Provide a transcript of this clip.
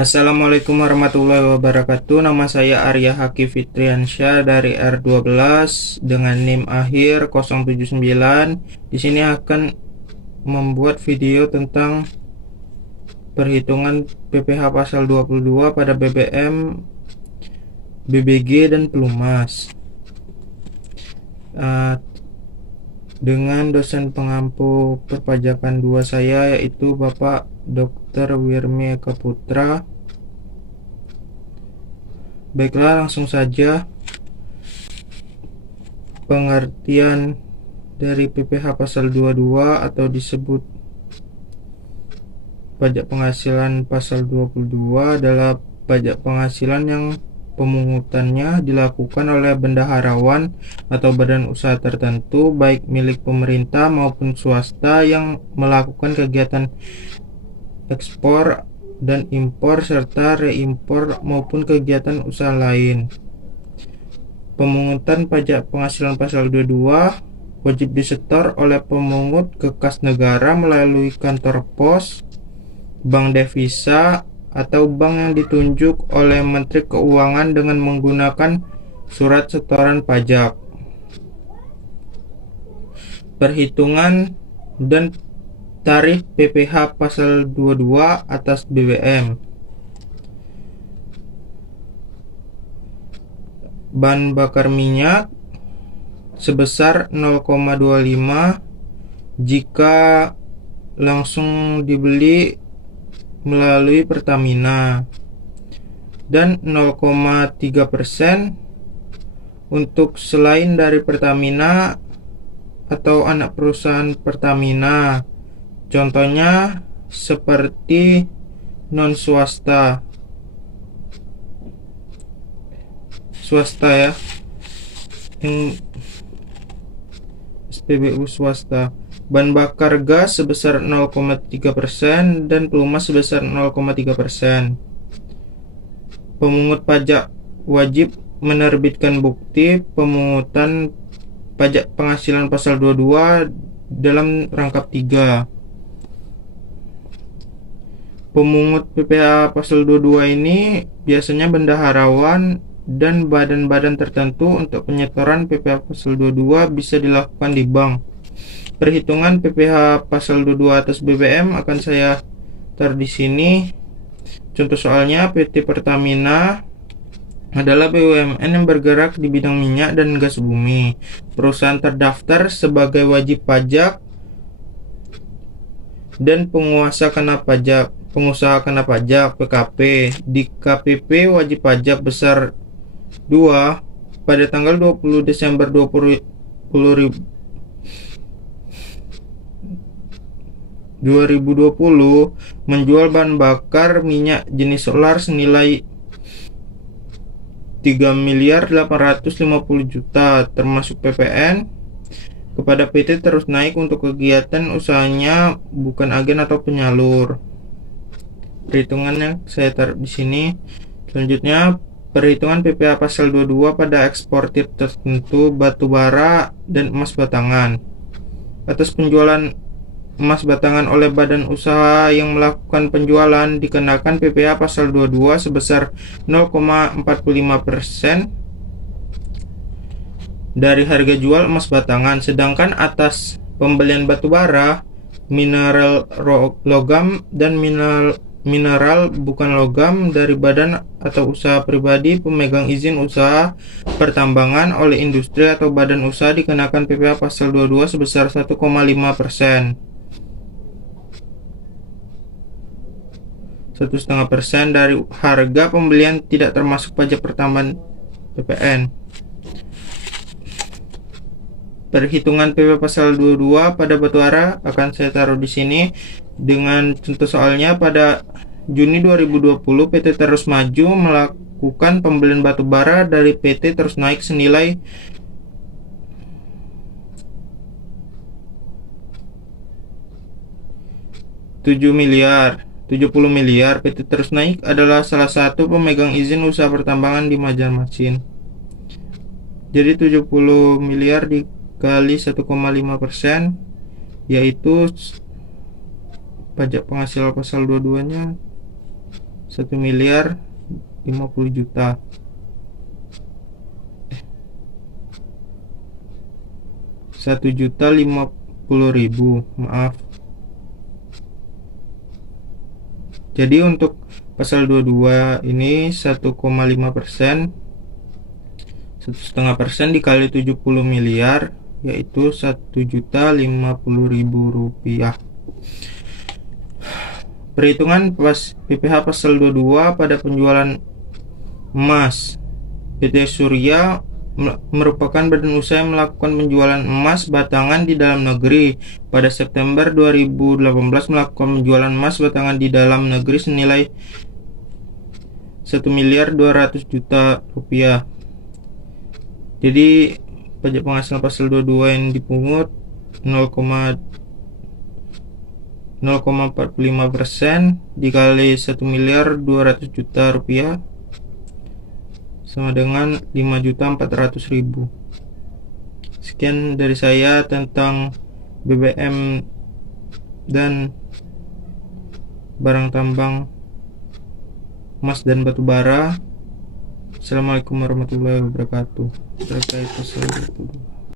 Assalamualaikum warahmatullahi wabarakatuh. Nama saya Arya Haki Fitriansyah dari R12 dengan NIM akhir 079. Di sini akan membuat video tentang perhitungan PPh pasal 22 pada BBM, BBG dan Pelumas. Dengan dosen pengampu perpajakan 2 saya, yaitu Bapak Dr. Wirmi Eka Putra. Baiklah, langsung saja. Pengertian dari PPh pasal 22 atau disebut pajak penghasilan pasal 22 adalah pajak penghasilan yang pemungutannya dilakukan oleh bendaharawan atau badan usaha tertentu, baik milik pemerintah maupun swasta, yang melakukan kegiatan ekspor dan impor serta reimpor maupun kegiatan usaha lain. Pemungutan pajak penghasilan pasal 22 wajib disetor oleh pemungut ke kas negara melalui kantor pos, bank devisa, atau bank yang ditunjuk oleh Menteri Keuangan dengan menggunakan surat setoran pajak. Perhitungan dan tarif PPh pasal 22 atas BBM. Bahan bakar minyak sebesar 0,25 jika langsung dibeli melalui Pertamina, dan 0,3% untuk selain dari Pertamina atau anak perusahaan Pertamina, contohnya seperti non swasta ya, yang SPBU swasta. Bahan bakar gas sebesar 0,3% dan pelumas sebesar 0,3%. Pemungut pajak wajib menerbitkan bukti pemungutan pajak penghasilan pasal 22 dalam rangkap 3. Pemungut PPh pasal 22 ini biasanya bendaharawan dan badan-badan tertentu. Untuk penyetoran PPh pasal 22 bisa dilakukan di bank. Perhitungan PPh pasal 22 atas BBM akan saya taruh di sini. Contoh soalnya, PT Pertamina adalah BUMN yang bergerak di bidang minyak dan gas bumi. Perusahaan terdaftar sebagai wajib pajak dan pengusaha kena pajak PKP. Di KPP wajib pajak besar 2 pada tanggal 20 Desember 2020 menjual bahan bakar minyak jenis solar senilai 3.850.000.000 termasuk PPN kepada PT Terus Naik untuk kegiatan usahanya bukan agen atau penyalur. Perhitungannya saya taruh di sini. Selanjutnya, perhitungan PPh pasal 22 pada eksportir tertentu batu bara dan emas batangan. Atas penjualan emas batangan oleh badan usaha yang melakukan penjualan dikenakan PPh pasal 22 sebesar 0,45% dari harga jual emas batangan. Sedangkan atas pembelian batu bara, mineral logam dan mineral bukan logam dari badan atau usaha pribadi pemegang izin usaha pertambangan oleh industri atau badan usaha dikenakan PPh pasal 22 sebesar 1,5%. 1,5% dari harga pembelian tidak termasuk pajak pertambahan PPN. Perhitungan PPh pasal 22 pada batubara akan saya taruh di sini dengan contoh soalnya. Pada Juni 2020 PT Terus Maju melakukan pembelian batubara dari PT Terus Naik senilai 70 miliar. PT Terus Naik adalah salah satu pemegang izin usaha pertambangan di Banjarmasin. Jadi 70 miliar dikali 1,5%, yaitu pajak penghasilan pasal 22 nya 1 miliar 50 juta. 1.050.000, maaf. Jadi untuk pasal 22 ini 1,5%, 1,5% dikali 70 miliar, yaitu 1.050.000 rupiah. Perhitungan PPh pasal 22 pada penjualan emas. PT Surya merupakan badan usaha yang melakukan penjualan emas batangan di dalam negeri. Pada September 2018 melakukan penjualan emas batangan di dalam negeri senilai 1.200.000.000 rupiah. Jadi pajak penghasilan pasal 22 yang dipungut 0,45% dikali 1.200.000.000 rupiah sama dengan 5.400.000. Sekian dari saya tentang BBM dan barang tambang emas dan batu bara. Assalamualaikum warahmatullahi wabarakatuh. Terkait pasal 22.